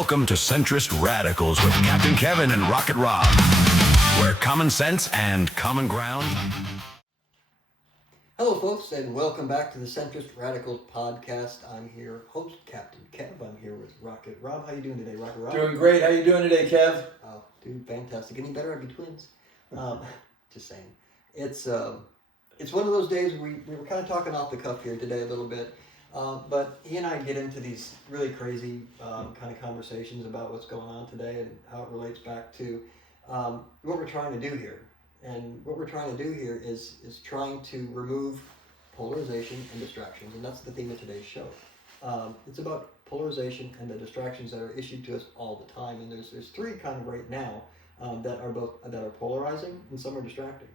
Welcome to Centrist Radicals with Captain Kevin and Rocket Rob, where common sense and common ground. Hello, folks, and welcome back to the Centrist Radicals podcast. I'm here, host Captain Kev. I'm here with Rocket Rob. How you doing today, Rocket Rob? Doing great. How you doing today, Kev? Oh, dude, fantastic. Getting better. I'd be twins. Just saying. It's one of those days we were kind of talking off the cuff here today a little bit. But he and I get into these really crazy kind of conversations about what's going on today and how it relates back to what we're trying to do here. And what we're trying to do here is trying to remove polarization and distractions, and that's the theme of today's show. It's about polarization and the distractions that are issued to us all the time, and there's three kind of right now that are polarizing and some are distracting.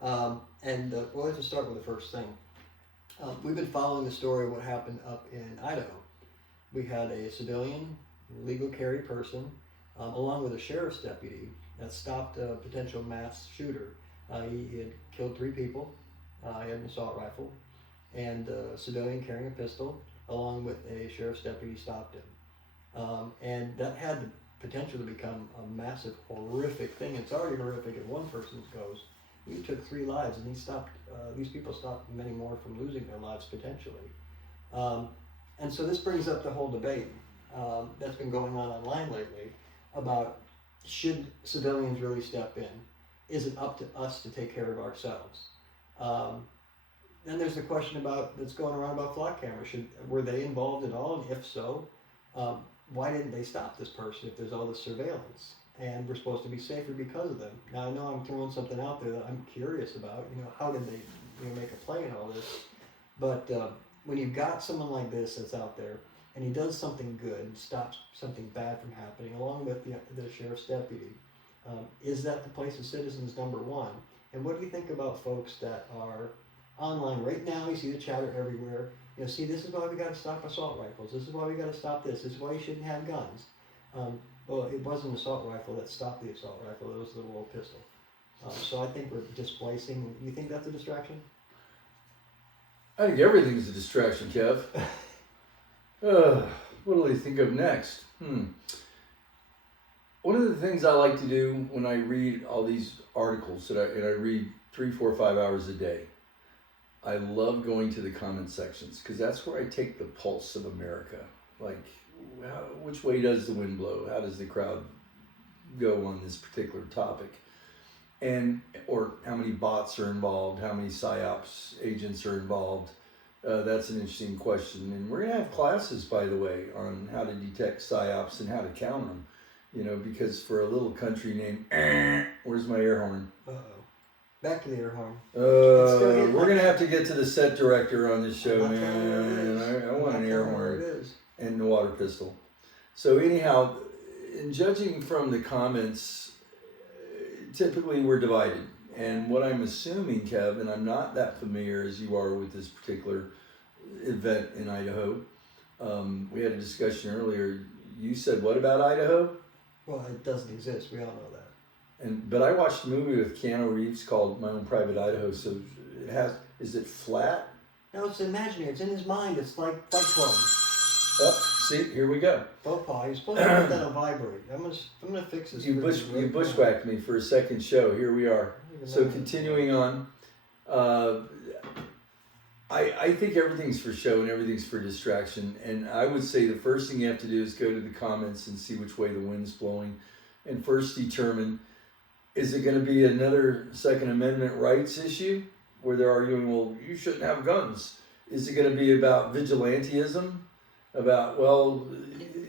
We'll have to start with the first thing. We've been following the story of what happened up in Idaho. We had a civilian legal carry person along with a sheriff's deputy that stopped a potential mass shooter. He had killed 3 people. He had an assault rifle, and a civilian carrying a pistol along with a sheriff's deputy stopped him. And that had the potential to become a massive, horrific thing. It's already horrific if one person goes. He took 3 lives, and these people stopped many more from losing their lives potentially. And so this brings up the whole debate that's been going on online lately about, should civilians really step in? Is it up to us to take care of ourselves? Then there's the question that's going around about flock cameras. Were they involved at all? And if so, why didn't they stop this person if there's all this surveillance? And we're supposed to be safer because of them. Now, I know I'm throwing something out there that I'm curious about. How did they make a play in all this? But when you've got someone like this that's out there, and he does something good, stops something bad from happening, along with the sheriff's deputy, is that the place of citizens, number one? And what do you think about folks that are online right now? You see the chatter everywhere. See, this is why we got to stop assault rifles. This is why we got to stop this. This is why you shouldn't have guns. Well, it wasn't an assault rifle that stopped the assault rifle. It was the little pistol. So I think we're displacing. You think that's a distraction? I think everything's a distraction, Kev. What do I think of next? One of the things I like to do when I read all these articles, and I read 3, 4, 5 hours a day, I love going to the comment sections, because that's where I take the pulse of America. Like, which way does the wind blow? How does the crowd go on this particular topic? Or how many bots are involved? How many PSYOPs agents are involved? That's an interesting question. And we're going to have classes, by the way, on how to detect PSYOPs and how to count them. Because for a little country named, where's my air horn? Uh-oh. Back to the air horn. We're going to have to get to the set director on this show, man. I want an air horn and the water pistol. So anyhow, in judging from the comments, typically we're divided. And what I'm assuming, Kev, and I'm not that familiar as you are with this particular event in Idaho. We had a discussion earlier. You said, what about Idaho? Well, it doesn't exist. We all know that. But I watched a movie with Keanu Reeves called My Own Private Idaho. So is it flat? No, it's imaginary. It's in his mind. It's like Fight Club. Oh, see, here we go. Paul, you're supposed to put that on vibrate. I'm gonna fix this. You bushwhacked me for a second show. Here we are. So continuing on, I think everything's for show and everything's for distraction. And I would say the first thing you have to do is go to the comments and see which way the wind's blowing, and first determine, is it going to be another Second Amendment rights issue where they're arguing, well, you shouldn't have guns? Is it going to be about vigilantism? About, well,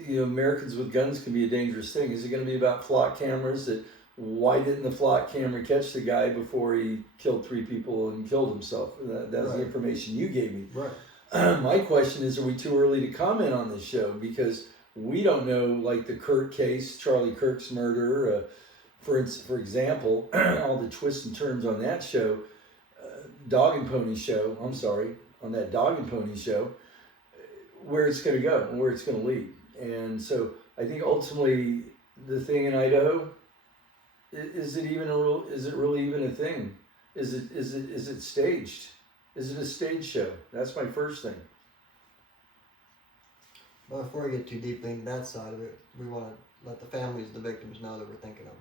Americans with guns can be a dangerous thing. Is it going to be about flock cameras? That why didn't the flock camera catch the guy before he killed 3 people and killed himself? That's right. The information you gave me. Right. My question is, are we too early to comment on this show? Because we don't know, like the Kirk case, Charlie Kirk's murder, for example, all the twists and turns on that show, on that Dog and Pony show, where it's going to go and where it's going to lead. And so I think ultimately the thing in Idaho, is it really even a thing? Is it staged? Is it a stage show? That's my first thing. Well, before we get too deeply into that side of it, we want to let the families of the victims know that we're thinking of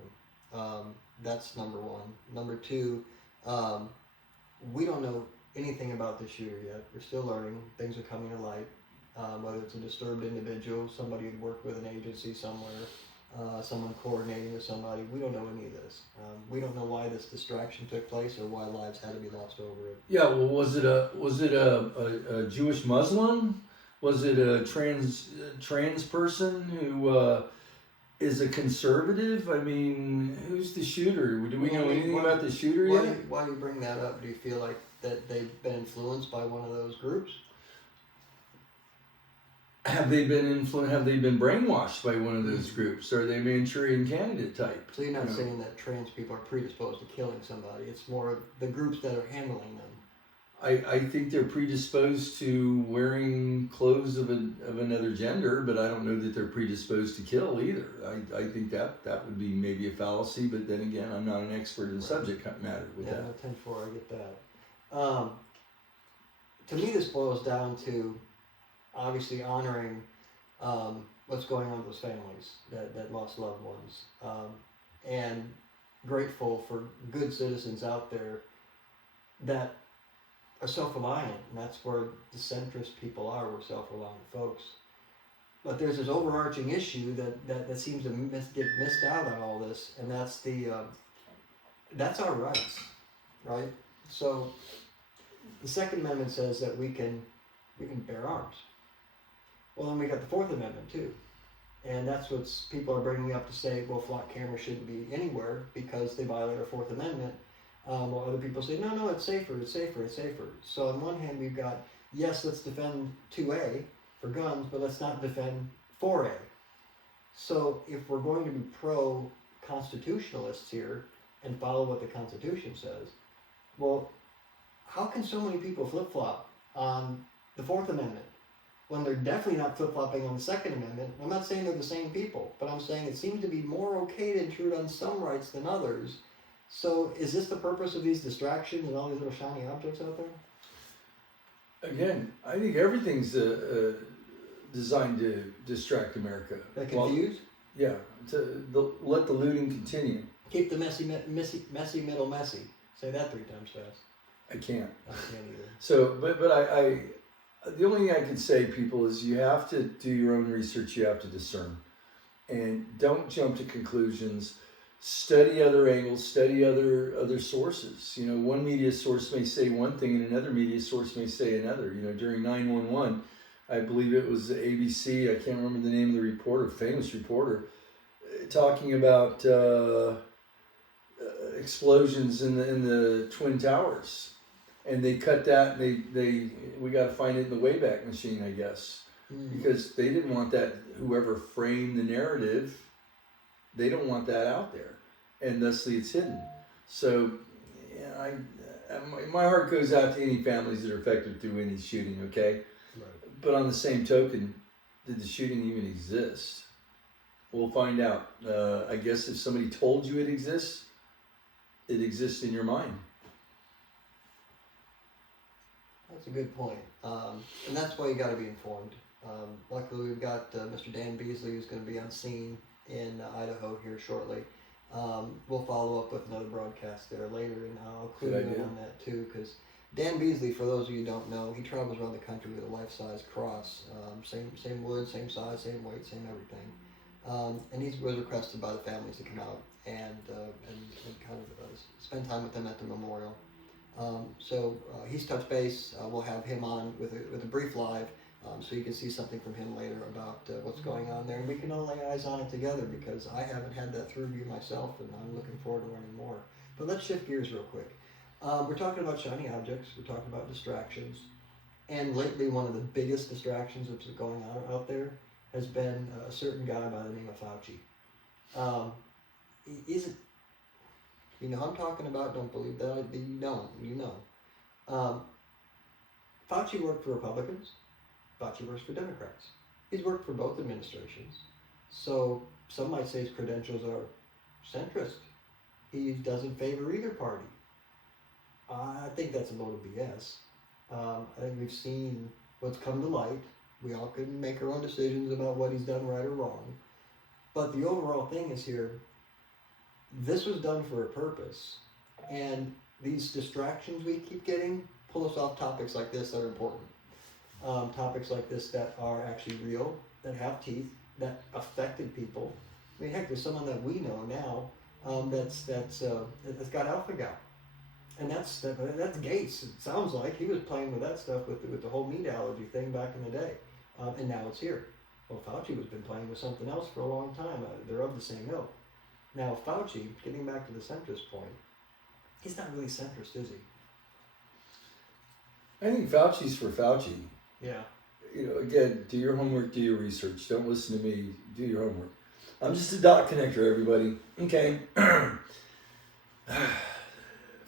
them. That's number one. Number two, we don't know anything about the shooter yet. We're still learning. Things are coming to light. Whether it's a disturbed individual, somebody who worked with an agency somewhere, someone coordinating with somebody. We don't know any of this. We don't know why this distraction took place or why lives had to be lost over it. Yeah, well, was it a Jewish Muslim? Was it a trans person who is a conservative? I mean, who's the shooter? Do we know anything about the shooter yet? Why do you bring that up? Do you feel like that they've been influenced by one of those groups? Have they been Have they been brainwashed by one of those groups? Are they Manchurian Candidate type? So you're not saying that trans people are predisposed to killing somebody. It's more of the groups that are handling them. I think they're predisposed to wearing clothes of another gender, but I don't know that they're predisposed to kill either. I think that would be maybe a fallacy, but then again, I'm not an expert in the subject matter with that. Yeah, 10-4, I get that. To me, this boils down to obviously honoring what's going on with those families that lost loved ones, and grateful for good citizens out there that are self-reliant, and that's where the centrist people are. We're self-reliant folks. But there's this overarching issue that seems to get missed out on all this, and that's that's our rights, right? So the Second Amendment says that we can bear arms. Well, then we got the Fourth Amendment too, and that's what people are bringing up to say, well, flock cameras shouldn't be anywhere because they violate our Fourth Amendment. While other people say, no, it's safer. So on one hand, we've got, yes, let's defend 2A for guns, but let's not defend 4A. So if we're going to be pro-constitutionalists here and follow what the Constitution says, well, how can so many people flip-flop on the Fourth Amendment when they're definitely not flip-flopping on the Second Amendment? I'm not saying they're the same people, but I'm saying it seems to be more okay to intrude on some rights than others. So is this the purpose of these distractions and all these little shiny objects out there? Again, I think everything's designed to distract America. That confuse? Yeah, let the looting continue. Keep the messy middle messy. Say that 3 times fast. I can't. I can't either. So, but I the only thing I can say, people, is you have to do your own research. You have to discern, and don't jump to conclusions. Study other angles, study other sources. You know, one media source may say one thing and another media source may say another. You know, during 9/11, I believe it was ABC, I can't remember the name of the reporter, famous reporter, talking about explosions in the Twin Towers. And they cut that, and we got to find it in the Wayback Machine, I guess. Because they didn't want that, whoever framed the narrative, they don't want that out there, and thusly it's hidden. So, yeah, my heart goes out to any families that are affected through any shooting. Okay, right. But on the same token, did the shooting even exist? We'll find out. I guess if somebody told you it exists in your mind. That's a good point, and that's why you got to be informed. Luckily, we've got Mr. Dan Beasley, who's going to be on scene in Idaho here shortly. We'll follow up with another broadcast there later, and I'll include him on that too, because Dan Beasley, for those of you who don't know, he travels around the country with a life-size cross, same wood, same size, same weight, same everything, and he was requested by the families to come out and kind of spend time with them at the memorial. So he's touched base. We'll have him on with a brief live. So you can see something from him later about what's going on there. And we can all lay eyes on it together, because I haven't had that through view myself, and I'm looking forward to learning more. But let's shift gears real quick. We're talking about shiny objects. We're talking about distractions. And lately, one of the biggest distractions that's going on out there has been a certain guy by the name of Fauci. You know I'm talking about, don't believe that. You don't. You know. Fauci worked for Republicans. Fauci works for Democrats. He's worked for both administrations. So some might say his credentials are centrist. He doesn't favor either party. I think that's a load of BS. I think we've seen what's come to light We all can make our own decisions about what he's done right or wrong. But the overall thing is here, this was done for a purpose. And these distractions we keep getting pull us off topics like this that are important. Topics like this that are actually real, that have teeth, that affected people. I mean, heck, there's someone that we know now that's got alpha-gal. And that's Gates. It sounds like he was playing with that stuff with the whole meat allergy thing back in the day, and now it's here. Well, Fauci has been playing with something else for a long time. They're of the same ilk. Now, Fauci, getting back to the centrist point, he's not really centrist, is he? I think Fauci's for Fauci. Yeah. You know, again, do your homework, do your research. Don't listen to me. Do your homework. I'm just a dot connector, everybody. Okay.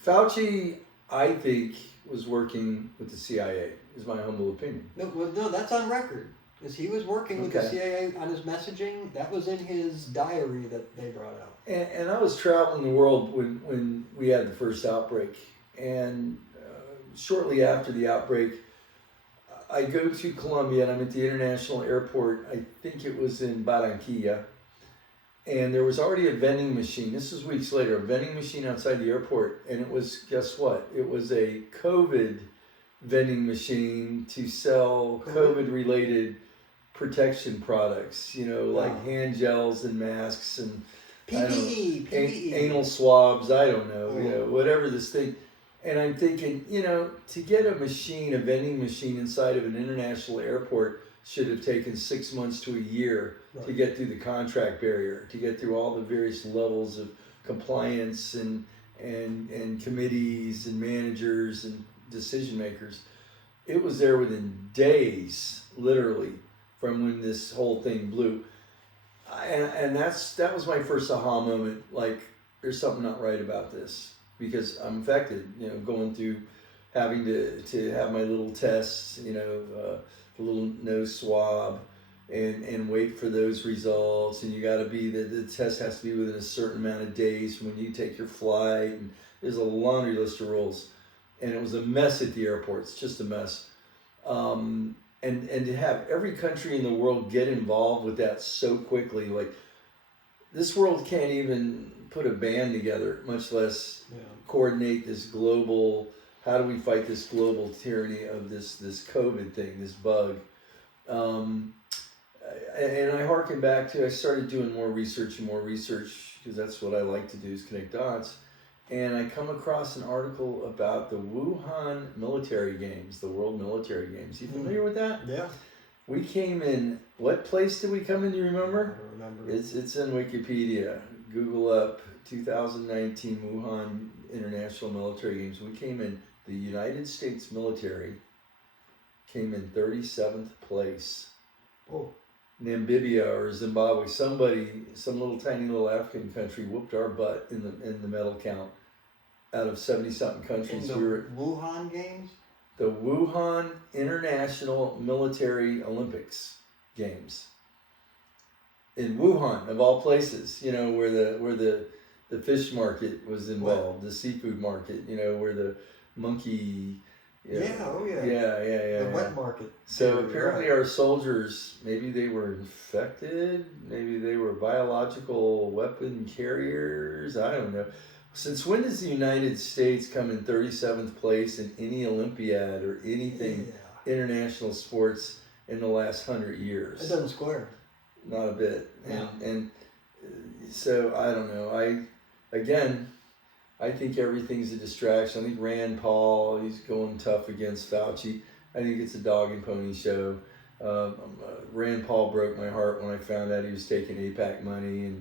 Fauci, I think, was working with the CIA, is my humble opinion. No, that's on record. Is he was working with the CIA on his messaging. That was in his diary that they brought out. And I was traveling the world when we had the first outbreak. And shortly after the outbreak, I go to Colombia and I'm at the international airport. I think it was in Barranquilla. And there was already a vending machine. This was weeks later, a vending machine outside the airport. And it was, guess what? It was a COVID vending machine to sell COVID-related protection products, you know, like hand gels and masks and PPE. Anal swabs, I don't know, you know, whatever this thing. And I'm thinking, you know, to get a vending machine inside of an international airport should have taken 6 months to a year to get through the contract barrier, to get through all the various levels of compliance and committees and managers and decision makers. It was there within days, literally, from when this whole thing blew. And that was my first aha moment, like, there's something not right about this, because I'm affected, you know, going through having to have my little tests, you know, the little nose swab and wait for those results, and you got to be, the test has to be within a certain amount of days from when you take your flight, and there's a laundry list of rules, and it was a mess at the airports, just a mess. And to have every country in the world get involved with that so quickly, like, this world can't even put a band together, much less coordinate this global, how do we fight this global tyranny of this COVID thing, this bug. And I harken back to, I started doing more research, because that's what I like to do, is connect dots. And I come across an article about the Wuhan military games, the World Military Games. You familiar with that? Yeah. We came in, what place did we come in, do you remember? I don't remember. It's in Wikipedia. Google up 2019 Wuhan International Military Games. We came in, the United States military came in 37th place. Oh. Namibia or Zimbabwe, some little tiny little African country whooped our butt in the medal count. Out of 70-something countries, In the Wuhan Games? The Wuhan International Military Olympics Games. In Wuhan, of all places, you know, where the fish market was involved, the seafood market, you know, where the monkey. Yeah. The wet market. So apparently our soldiers, maybe they were infected, maybe they were biological weapon carriers, I don't know. Since when does the United States come in 37th place in any Olympiad or anything international sports in the last 100 years? It doesn't square. Not a bit. Yeah. And so I don't know. I think everything's a distraction. I think Rand Paul, he's going tough against Fauci. I think it's a dog and pony show. Rand Paul broke my heart when I found out he was taking AIPAC money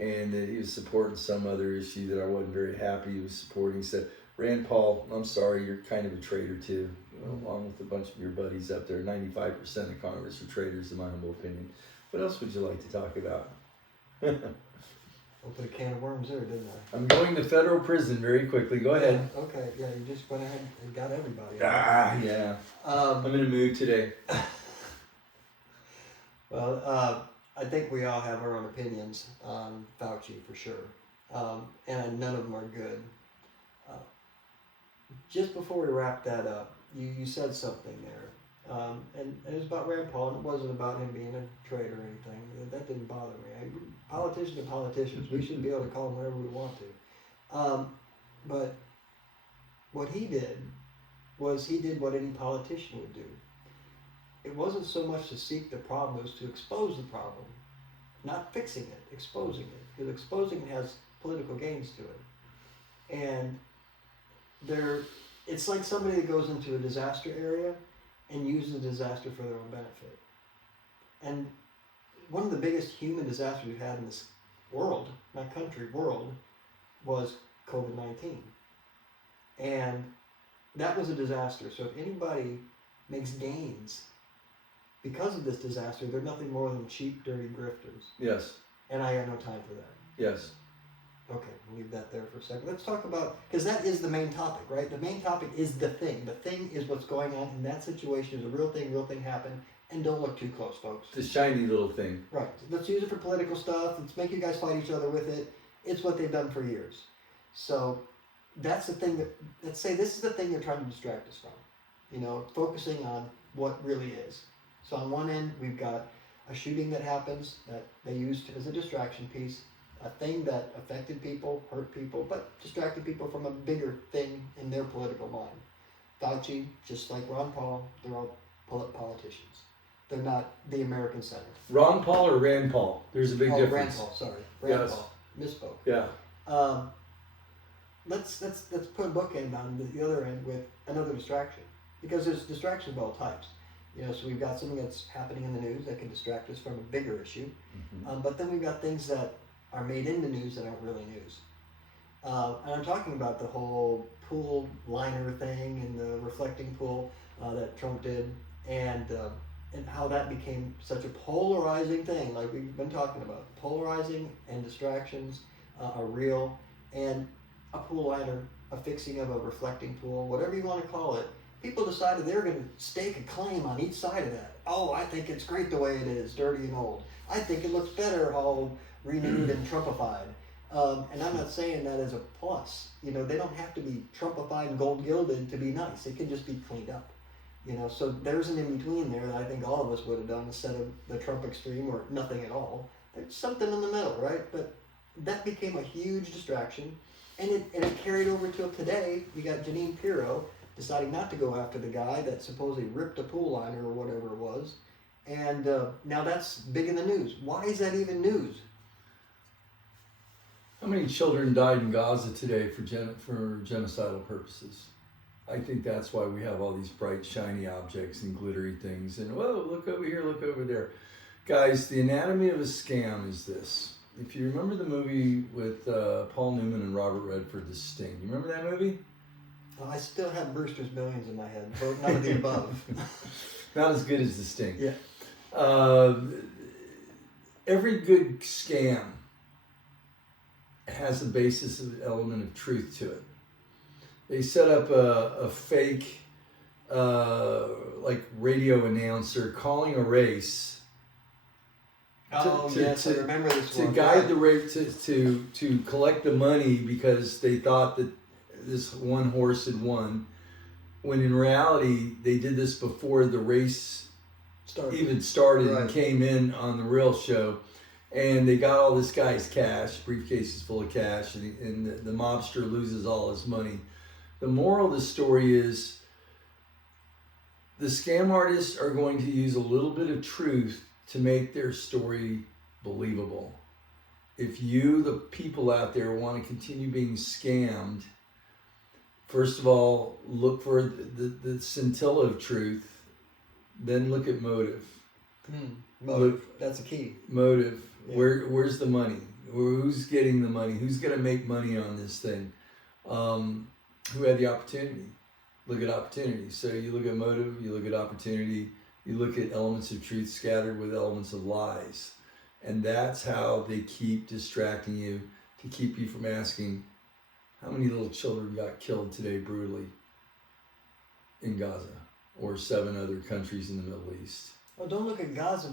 and that he was supporting some other issue that I wasn't very happy he was supporting. So Rand Paul, I'm sorry, you're kind of a traitor too, along with a bunch of your buddies up there. 95% of Congress are traitors, in my humble opinion. What else would you like to talk about? Opened a can of worms there, didn't I? I'm going to federal prison very quickly. Go ahead. Okay, yeah, you just went ahead and got everybody. Yeah. I'm in a mood today. Well, I think we all have our own opinions on Fauci for sure, and none of them are good. Just before we wrap that up, you said something there, And it was about Rand Paul, and it wasn't about him being a traitor or anything. That didn't bother me. Politicians are politicians. We should be able to call them whatever we want to. But what he did was he did what any politician would do. It wasn't so much to seek the problem as to expose the problem, not fixing it, exposing it. Because exposing it has political gains to it. And it's like somebody that goes into a disaster area and uses the disaster for their own benefit. And one of the biggest human disasters we've had in this world, not country, world, was COVID-19. And that was a disaster. So if anybody makes gains because of this disaster, they're nothing more than cheap, dirty grifters. Yes. And I have no time for that. Yes. Okay, we'll leave that there for a second. Let's talk about, because that is the main topic, right? The main topic is the thing. The thing is what's going on in that situation. Is a real thing happened, and don't look too close, folks. The shiny little thing. Right. Let's use it for political stuff. Let's make you guys fight each other with it. It's what they've done for years. So that's the thing let's say this is the thing they're trying to distract us from. Focusing on what really is. So on one end, we've got a shooting that happens that they used as a distraction piece. A thing that affected people, hurt people, but distracted people from a bigger thing in their political mind. Fauci, just like Ron Paul, they're all politicians. They're not the American center. Ron Paul or Rand Paul? There's a big difference. Rand Paul, sorry. Rand Yes. Paul. Misspoke. Yeah. Let's put a bookend on the other end with another distraction. Because there's distractions of all types. So we've got something that's happening in the news that can distract us from a bigger issue. Mm-hmm. But then we've got things that are made into news that aren't really news. And I'm talking about the whole pool liner thing and the reflecting pool that Trump did, and how that became such a polarizing thing, like we've been talking about. Polarizing and distractions are real, and a pool liner, a fixing of a reflecting pool, whatever you want to call it, people decided they were going to stake a claim on each side of that. Oh, I think it's great the way it is, dirty and old. I think it looks better all renewed and Trumpified. And I'm not saying that as a plus. They don't have to be Trumpified and gold gilded to be nice. It can just be cleaned up. So there's an in-between there that I think all of us would have done instead of the Trump extreme or nothing at all. There's something in the middle, right? But that became a huge distraction. And it carried over to today. We got Janine Pirro deciding not to go after the guy that supposedly ripped a pool liner or whatever it was. And now that's big in the news. Why is that even news? How many children died in Gaza today for genocidal purposes? I think that's why we have all these bright, shiny objects and glittery things. And, whoa, look over here, look over there. Guys, the anatomy of a scam is this. If you remember the movie with Paul Newman and Robert Redford, The Sting. You remember that movie? I still have Brewster's Millions in my head, but none of the above. Not as good as The Sting. Yeah. Every good scam has a basis of element of truth to it. They set up a fake like radio announcer calling a race I remember this to one. guide the race to collect the money because they thought that this one horse had won, when in reality they did this before the race even started and came in on the real show. And they got all this guy's cash, briefcases full of cash, and the mobster loses all his money. The moral of the story is the scam artists are going to use a little bit of truth to make their story believable. If you, the people out there, want to continue being scammed, first of all, look for the scintilla of truth, then look at motive. Motive. That's a key. Motive. Yeah. Where's the money? Who's getting the money? Who's going to make money on this thing? Who had the opportunity? Look at opportunity. So you look at motive, you look at opportunity, you look at elements of truth scattered with elements of lies. And that's how they keep distracting you, to keep you from asking, how many little children got killed today brutally in Gaza or 7 other countries in the Middle East? Oh, don't look at Gaza.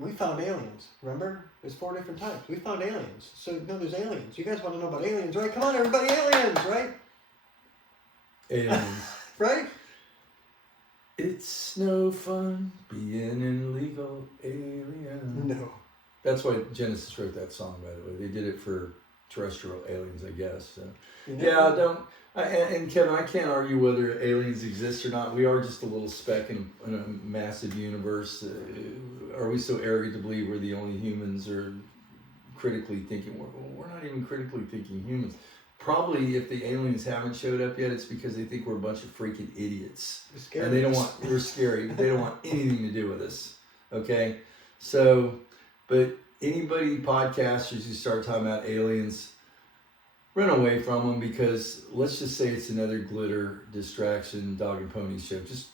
We found aliens. Remember? There's 4 different types. We found aliens. So, no, there's aliens. You guys want to know about aliens, right? Come on, everybody, aliens, right? Aliens. Right? It's no fun being an illegal alien. No. That's why Genesis wrote that song, by the way. They did it for terrestrial aliens, I guess. So. You know? Yeah, and Kevin, I can't argue whether aliens exist or not. We are just a little speck in a massive universe. Are we so arrogant to believe we're the only humans or critically thinking? We're not even critically thinking humans. Probably if the aliens haven't showed up yet, it's because they think we're a bunch of freaking idiots. And they don't want, we're scary. They don't want anything to do with us. Okay? So, but anybody, podcasters who start talking about aliens, run away from them, because let's just say it's another glitter distraction dog and pony show. Just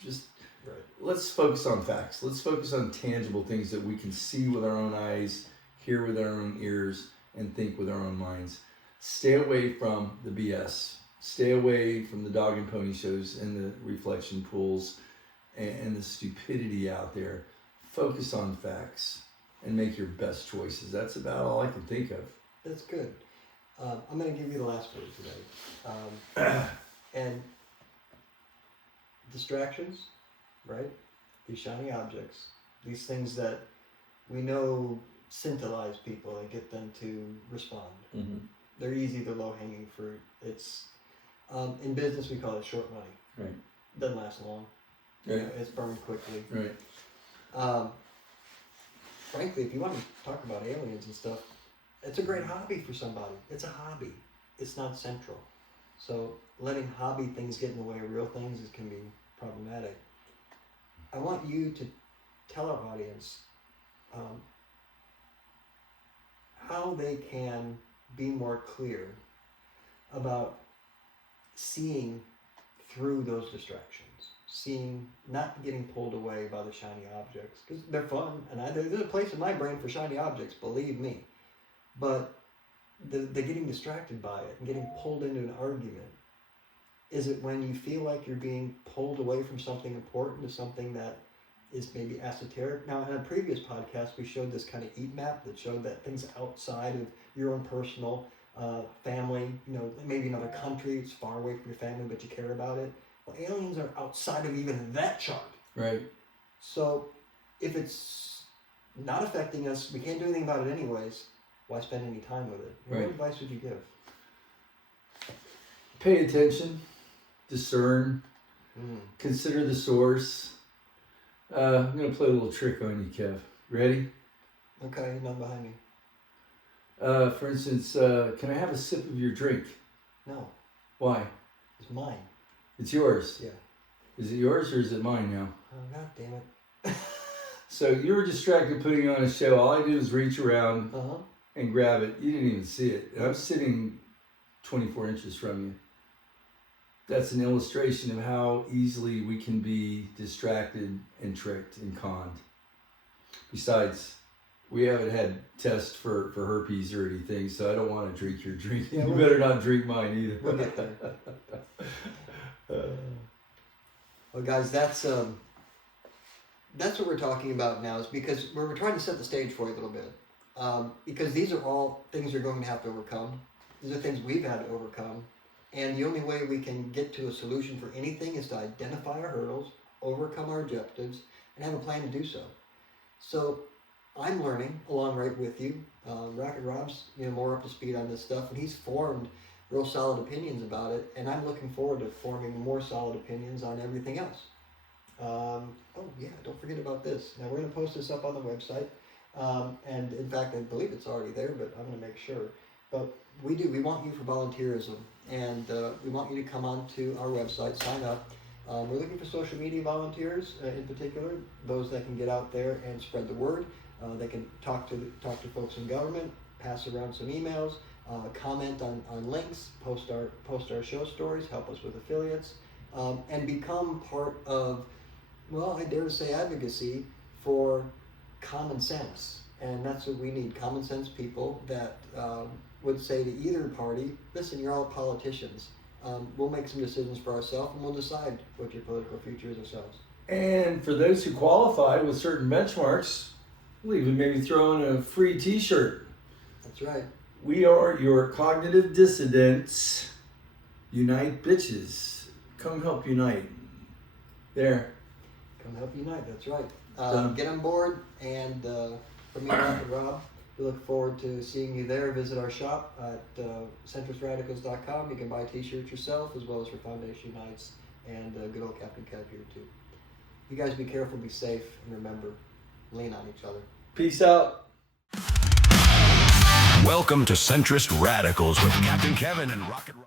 right. Let's focus on facts. Let's focus on tangible things that we can see with our own eyes, hear with our own ears, and think with our own minds. Stay away from the BS. Stay away from the dog and pony shows and the reflection pools and the stupidity out there. Focus on facts and make your best choices. That's about all I can think of. That's good. I'm going to give you the last word today. And distractions, right? These shiny objects, these things that we know scintillize people and get them to respond. Mm-hmm. They're easy, they're low-hanging fruit. It's in business we call it short money. Right. Doesn't last long. Right. You know, it's burned quickly. Right. Frankly, if you want to talk about aliens and stuff, it's a great hobby for somebody. It's a hobby. It's not central. So letting hobby things get in the way of real things can be problematic. I want you to tell our audience how they can be more clear about seeing through those distractions, seeing, not getting pulled away by the shiny objects, because they're fun, and there's a place in my brain for shiny objects, believe me, but the getting distracted by it and getting pulled into an argument. Is it when you feel like you're being pulled away from something important to something that is maybe esoteric? Now, in a previous podcast, we showed this kind of heat map that showed that things outside of your own personal family, maybe another country, it's far away from your family, but you care about it. Well, aliens are outside of even that chart. Right. So if it's not affecting us, we can't do anything about it anyways, why spend any time with it? Right. What advice would you give? Pay attention, discern, consider the source. I'm going to play a little trick on you, Kev. Ready? Okay, none behind me. For instance, can I have a sip of your drink? No, Why? it's mine. It's yours. Yeah. Is it yours or is it mine now? Oh, God damn it. So you were distracted putting on a show. All I did was reach around Uh-huh. and grab it. You didn't even see it. And I'm sitting 24 inches from you. That's an illustration of how easily we can be distracted and tricked and conned. Besides, we haven't had tests for herpes or anything, so I don't want to drink your drink. Yeah, You better not drink mine either. We'll get there. Well, guys, that's what we're talking about now, is because we're trying to set the stage for you a little bit. Because these are all things you're going to have to overcome. These are things we've had to overcome. And the only way we can get to a solution for anything is to identify our hurdles, overcome our objectives, and have a plan to do so. So I'm learning along right with you. Rocket Rob's more up to speed on this stuff, and he's formed real solid opinions about it, and I'm looking forward to forming more solid opinions on everything else. Oh yeah, don't forget about this. Now we're going to post this up on the website, and in fact I believe it's already there, but I'm going to make sure. But we want you for volunteerism, and we want you to come on to our website, sign up. We're looking for social media volunteers, in particular, those that can get out there and spread the word. They can talk to folks in government, pass around some emails, comment on links, post our show stories, help us with affiliates, and become part of, well, I dare to say, advocacy for common sense. And that's what we need, common sense people that would say to either party, listen, you're all politicians. We'll make some decisions for ourselves, and we'll decide what your political future is ourselves. And for those who qualify with certain benchmarks, we would maybe throw in a free t-shirt. That's right. We are your cognitive dissidents. Unite bitches. Come help unite. There. Come help unite. That's right. Done. Get on board, and from me, Rock and Rob, we look forward to seeing you there. Visit our shop at centristradicals.com. You can buy t-shirts yourself, as well as for Foundation Unites, and good old Captain Kev here too. You guys be careful, be safe, and remember, lean on each other. Peace out. Welcome to Centrist Radicals with Captain Kevin and Rocket Rob.